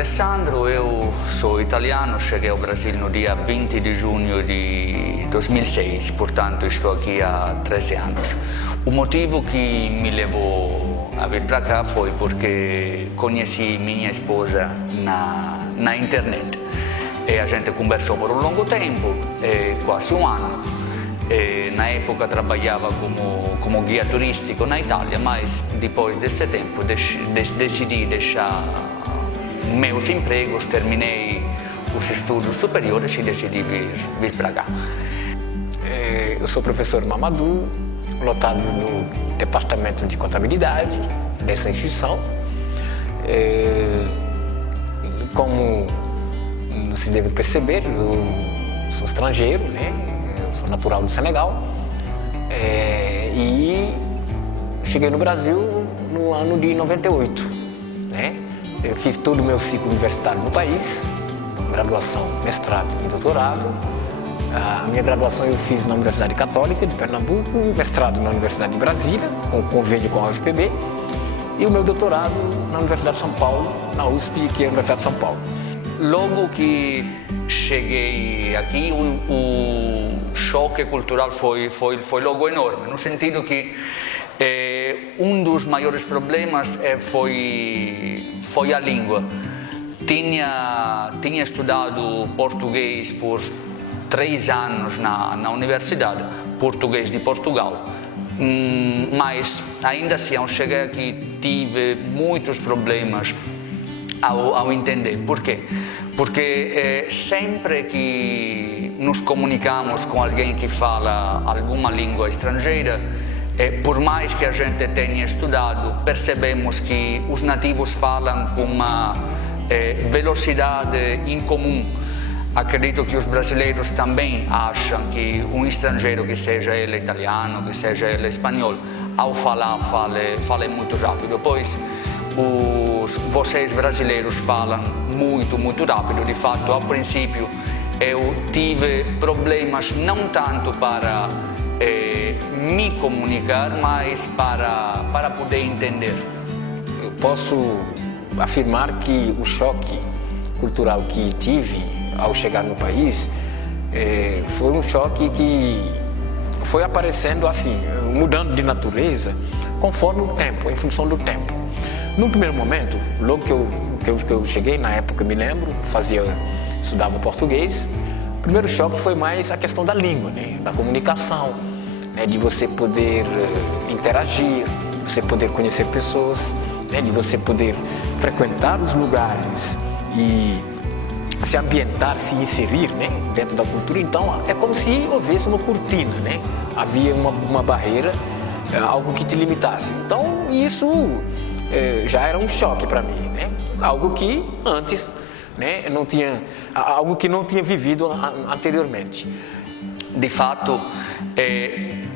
Alessandro, eu sou italiano, cheguei ao Brasil no dia 20 de junho de 2006, portanto estou aqui há 13 anos. O motivo que me levou a vir para cá foi porque conheci minha esposa na internet. E a gente conversou por um longo tempo, quase um ano. Na época trabalhava como guia turístico na Itália, mas depois desse tempo decidi deixar meus empregos, terminei os estudos superiores e decidi vir para cá. Eu sou professor Mamadou, lotado no departamento de contabilidade dessa instituição. Como vocês devem perceber, eu sou estrangeiro, né? Eu sou natural do Senegal e cheguei no Brasil no ano de 98, né? Eu fiz todo o meu ciclo universitário no país, graduação, mestrado e doutorado. A minha graduação eu fiz na Universidade Católica de Pernambuco, mestrado na Universidade de Brasília, com convênio com a UFPB, e o meu doutorado na Universidade de São Paulo, na USP, que é a Universidade de São Paulo. Logo que cheguei aqui, o choque cultural foi logo enorme, no sentido que um dos maiores problemas foi a língua. Tinha estudado português por 3 anos na universidade, português de Portugal, mas ainda assim, ao chegar aqui, tive muitos problemas ao entender. Por quê? Porque sempre que nos comunicamos com alguém que fala alguma língua estrangeira, por mais que a gente tenha estudado, percebemos que os nativos falam com uma velocidade incomum. Acredito que os brasileiros também acham que um estrangeiro, que seja ele italiano, que seja ele espanhol, ao falar, fale muito rápido, pois vocês brasileiros falam muito rápido. De fato, ao princípio, eu tive problemas não tanto para me comunicar, mas para poder entender. Eu posso afirmar que o choque cultural que tive ao chegar no país foi um choque que foi aparecendo assim, mudando de natureza conforme o tempo, em função do tempo. No primeiro momento, logo que eu cheguei, na época eu me lembro, estudava português, o primeiro choque foi mais a questão da língua, né? Da comunicação, né? De você poder interagir, você poder conhecer pessoas, né? De você poder frequentar os lugares e se ambientar, se inserir, né? Dentro da cultura. Então é como se houvesse uma cortina, né? Havia uma barreira, algo que te limitasse. Então isso já era um choque para mim, né? Algo que antes, né, algo que não tinha vivido anteriormente. De fato,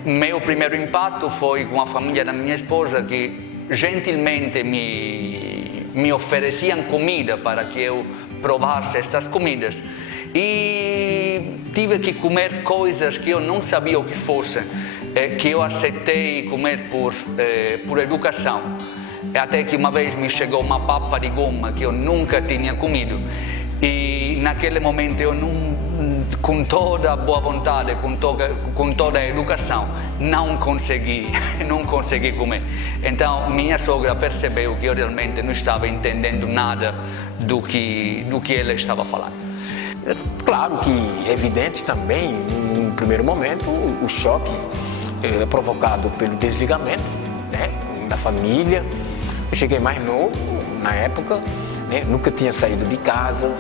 meu primeiro impacto foi com a família da minha esposa, que gentilmente me ofereciam comida para que eu provasse estas comidas, e tive que comer coisas que eu não sabia o que fossem, que eu aceitei comer por educação. Até que uma vez me chegou uma papa de goma que eu nunca tinha comido, e naquele momento eu com toda a boa vontade, com toda a educação, não consegui comer. Então minha sogra percebeu que eu realmente não estava entendendo nada do que ela estava falando. Claro que é evidente também, no primeiro momento, o choque provocado pelo desligamento, né, da família. Eu cheguei mais novo na época, né, nunca tinha saído de casa,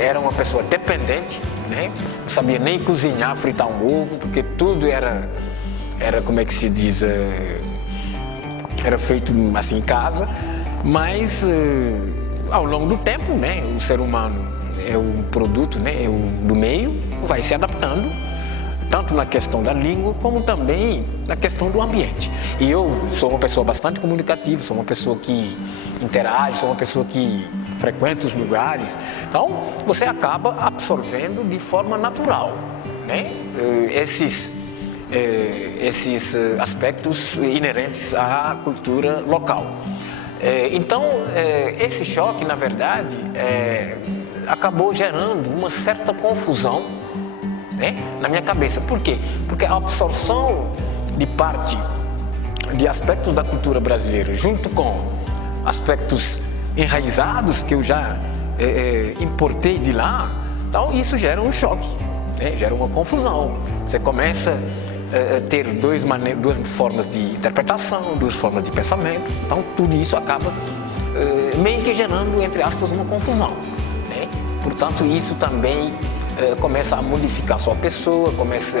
era uma pessoa dependente, né, não sabia nem cozinhar, fritar um ovo, porque tudo era como é que se diz, era feito assim em casa. Mas ao longo do tempo, né, o ser humano é um produto, né, do meio, vai se adaptando, tanto na questão da língua, como também na questão do ambiente. E eu sou uma pessoa bastante comunicativa, sou uma pessoa que interage, sou uma pessoa que frequenta os lugares. Então, você acaba absorvendo de forma natural, né, esses aspectos inerentes à cultura local. Então, esse choque, na verdade, acabou gerando uma certa confusão, né, na minha cabeça. Por quê? Porque a absorção de parte de aspectos da cultura brasileira, junto com aspectos enraizados que eu já importei de lá, então isso gera um choque, né, gera uma confusão. Você começa a ter duas formas de interpretação, duas formas de pensamento, então tudo isso acaba meio que gerando, entre aspas, uma confusão, né? Portanto, isso também começa a modificar a sua pessoa, começa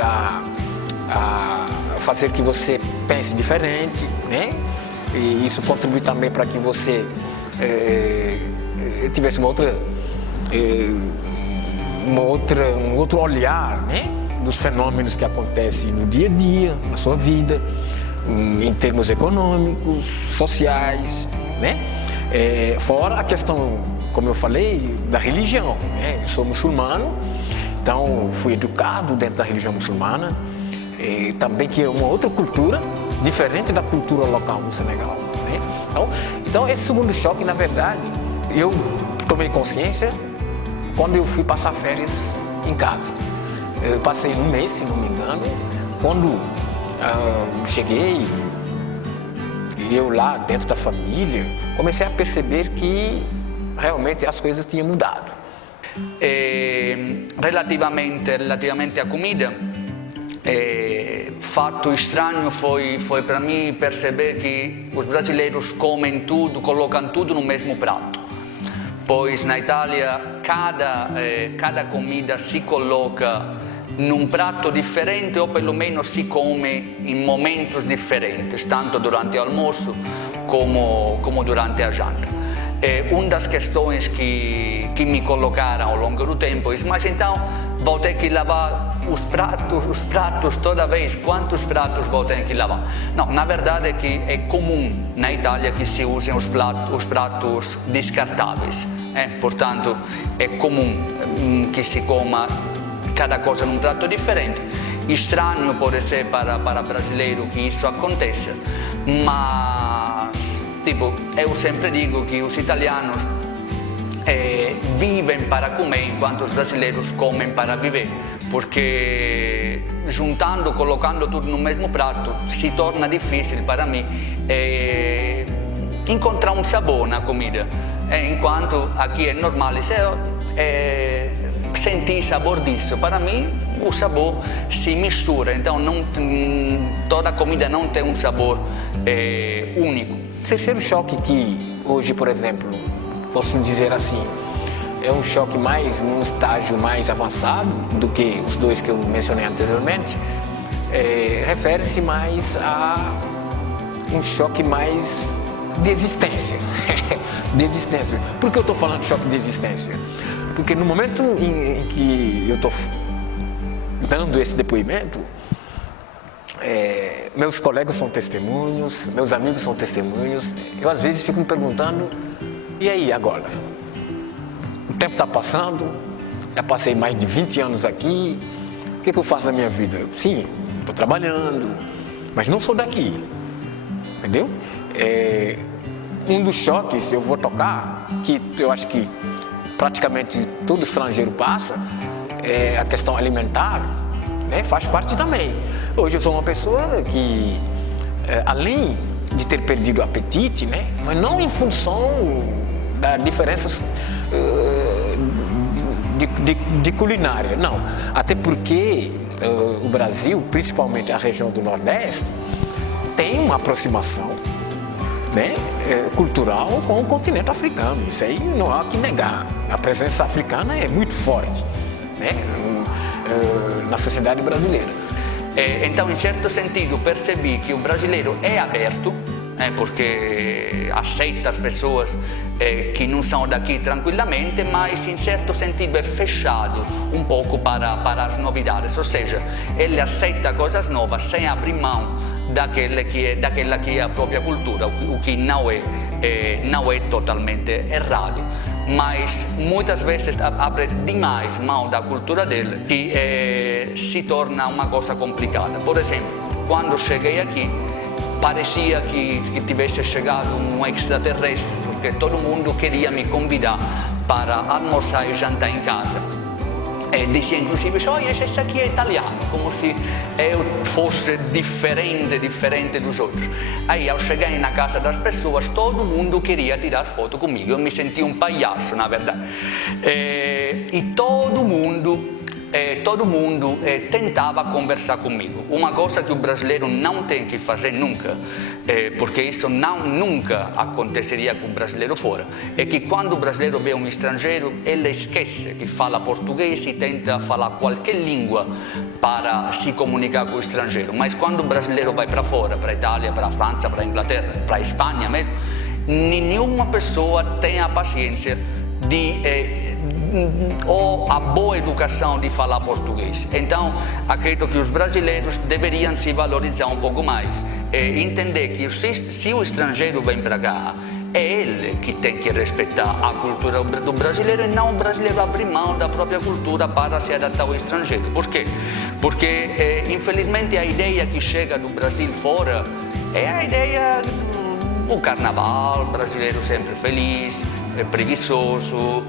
a fazer que você pense diferente, né? E isso contribui também para que você tivesse um outro olhar, né, dos fenômenos que acontecem no dia a dia, na sua vida, em termos econômicos, sociais, né? Fora a questão, como eu falei, da religião, né? Eu sou muçulmano, então fui educado dentro da religião muçulmana, também que é uma outra cultura, diferente da cultura local no Senegal, né? Então esse segundo choque, na verdade, eu tomei consciência quando eu fui passar férias em casa. Eu passei um mês, se não me engano, quando cheguei, eu lá dentro da família, comecei a perceber que realmente as coisas tinham mudado. Relativamente à comida, fato estranho foi para mim perceber que os brasileiros comem tudo, colocam tudo no mesmo prato. Pois na Itália cada comida se coloca num prato diferente ou pelo menos se come em momentos diferentes, tanto durante o almoço como durante a janta. Uma das questões que me colocaram ao longo do tempo é: mas então vou ter que lavar os pratos toda vez? Quantos pratos vou ter que lavar? Não, na verdade é que é comum na Itália que se usem os pratos descartáveis. Portanto, é comum que se coma cada coisa num prato diferente. Estranho pode ser para brasileiro que isso aconteça, mas eu sempre digo que os italianos vivem para comer enquanto os brasileiros comem para viver, porque colocando tudo no mesmo prato, se torna difícil para mim encontrar um sabor na comida, enquanto aqui é normal sentir sabor disso. Para mim, o sabor se mistura, então toda comida não tem um sabor único. O terceiro choque que hoje, por exemplo, posso dizer assim, é um choque num estágio mais avançado do que os dois que eu mencionei anteriormente, refere-se mais a um choque mais de existência. De existência. Por que eu estou falando de choque de existência? Porque no momento em que eu estou dando esse depoimento, meus colegas são testemunhos, meus amigos são testemunhos. Eu às vezes fico me perguntando: e aí agora? O tempo está passando, já passei mais de 20 anos aqui, o que eu faço na minha vida? Sim, estou trabalhando, mas não sou daqui, entendeu? Um dos choques, eu vou tocar, que eu acho que praticamente todo estrangeiro passa, é a questão alimentar, né? Faz parte também. Hoje eu sou uma pessoa que, além de ter perdido o apetite, né? Mas não em função das diferenças de culinária, não. Até porque o Brasil, principalmente a região do Nordeste, tem uma aproximação, né, cultural com o continente africano. Isso aí não há que negar. A presença africana é muito forte, né, na sociedade brasileira. Então, em certo sentido, percebi que o brasileiro é aberto, porque aceita as pessoas que não são daqui tranquilamente, mas em certo sentido é fechado um pouco para as novidades, ou seja, ele aceita coisas novas sem abrir mão daquela que é a própria cultura, o que não é totalmente errado, mas muitas vezes abre demais mão da cultura dele, que se torna uma coisa complicada. Por exemplo, quando cheguei aqui, parecia que tivesse chegado um extraterrestre, porque todo mundo queria me convidar para almoçar e jantar em casa. E dizia inclusive, olha, esse aqui é italiano, como se eu fosse diferente dos outros. Aí, ao chegar na casa das pessoas, todo mundo queria tirar foto comigo. Eu me senti um palhaço, na verdade. E todo mundo tentava conversar comigo. Uma coisa que o brasileiro não tem que fazer nunca, porque isso nunca aconteceria com o brasileiro fora, é que quando o brasileiro vê um estrangeiro, ele esquece que fala português e tenta falar qualquer língua para se comunicar com o estrangeiro. Mas quando o brasileiro vai para fora, para a Itália, para a França, para a Inglaterra, para a Espanha mesmo, nenhuma pessoa tem a paciência ou a boa educação de falar português. Então, acredito que os brasileiros deveriam se valorizar um pouco mais e entender que se o estrangeiro vem para cá, é ele que tem que respeitar a cultura do brasileiro e não o brasileiro abrir mão da própria cultura para se adaptar ao estrangeiro. Por quê? Porque, infelizmente, a ideia que chega do Brasil fora é a ideia do carnaval, brasileiro sempre feliz, preguiçoso.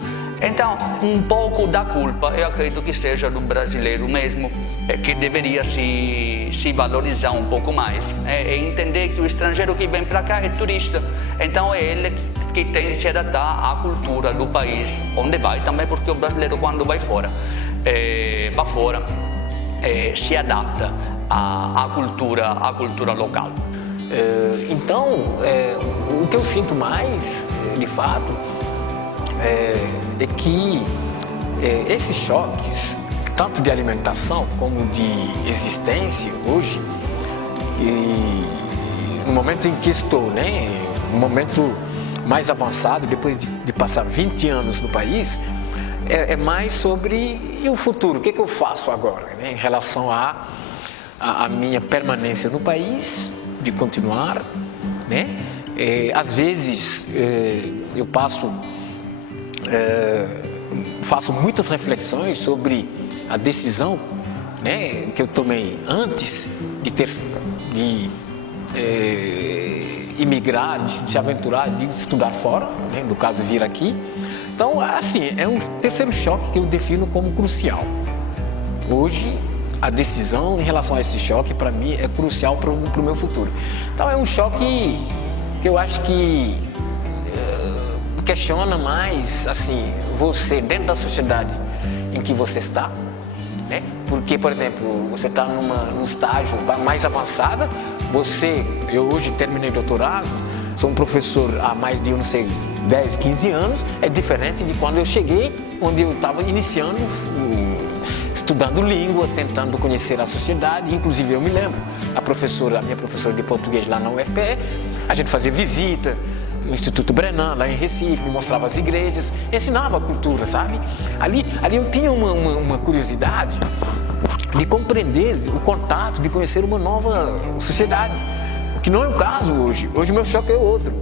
Então, um pouco da culpa, eu acredito que seja do brasileiro mesmo, que deveria se valorizar um pouco mais. E entender que o estrangeiro que vem para cá é turista, então é ele que tem que se adaptar à cultura do país onde vai, também porque o brasileiro, quando vai fora, se adapta à cultura local. Então, o que eu sinto mais, de fato, é que esses choques, tanto de alimentação como de existência hoje, no momento em que estou, no momento mais avançado, depois de passar 20 anos no país, é mais sobre e o futuro, o que eu faço agora, em relação à minha permanência no país, de continuar, às vezes eu faço muitas reflexões sobre a decisão que eu tomei antes de imigrar, de se aventurar, de estudar fora, no caso vir aqui. Então, assim, é um terceiro choque que eu defino como crucial. Hoje, a decisão em relação a esse choque, para mim, é crucial para o meu futuro. Então, é um choque que eu acho que questiona mais, assim, você dentro da sociedade em que você está, Porque, por exemplo, você está num estágio mais avançado, eu hoje terminei doutorado, sou um professor há mais de, 10, 15 anos, é diferente de quando eu cheguei, onde eu estava iniciando, estudando língua, tentando conhecer a sociedade. Inclusive, eu me lembro, a minha professora de português lá na UFPE, a gente fazia visita no Instituto Brenan, lá em Recife, me mostrava as igrejas, ensinava a cultura, sabe? Ali eu tinha uma curiosidade de compreender o contato, de conhecer uma nova sociedade, que não é o caso hoje. Hoje o meu choque é outro,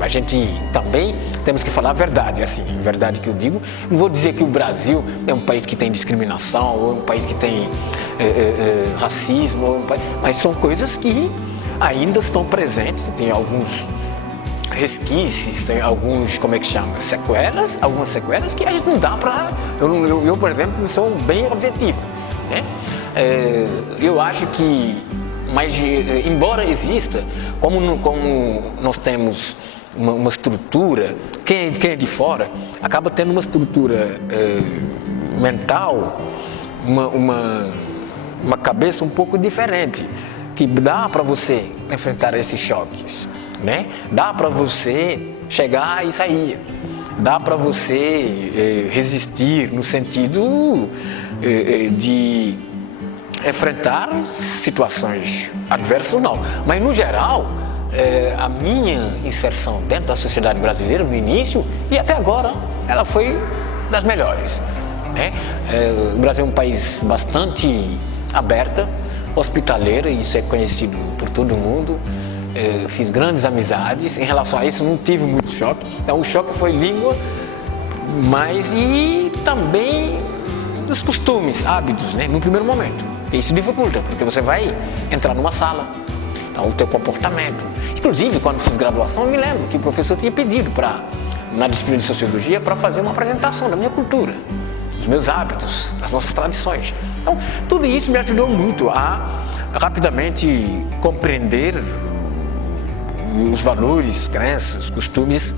A gente também temos que falar a verdade, assim, a verdade que eu digo. Não vou dizer que o Brasil é um país que tem discriminação, ou é um país que tem racismo, mas são coisas que ainda estão presentes, tem alguns resquícios, tem alguns, sequelas, algumas sequelas que a gente não dá para... Eu, por exemplo, sou bem objetivo, Eu acho que, embora exista, como nós temos uma estrutura, quem é de fora acaba tendo uma estrutura mental, uma cabeça um pouco diferente, que dá para você enfrentar esses choques, Dá para você chegar e sair, dá para você resistir no sentido de enfrentar situações adversas ou não. Mas, no geral, a minha inserção dentro da sociedade brasileira, no início e até agora, ela foi das melhores, O Brasil é um país bastante aberto, hospitaleiro, e isso é conhecido por todo mundo. Fiz grandes amizades. Em relação a isso, não tive muito choque. Então, o choque foi língua, mas e também os costumes, hábitos, no primeiro momento. Isso dificulta, porque você vai entrar numa sala, Então, o teu comportamento. Inclusive, quando fiz graduação, eu me lembro que o professor tinha pedido na disciplina de Sociologia, para fazer uma apresentação da minha cultura, dos meus hábitos, das nossas tradições. Então, tudo isso me ajudou muito a rapidamente compreender os valores, crenças, costumes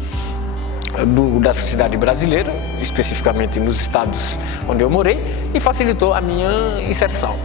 da sociedade brasileira, especificamente nos estados onde eu morei, e facilitou a minha inserção.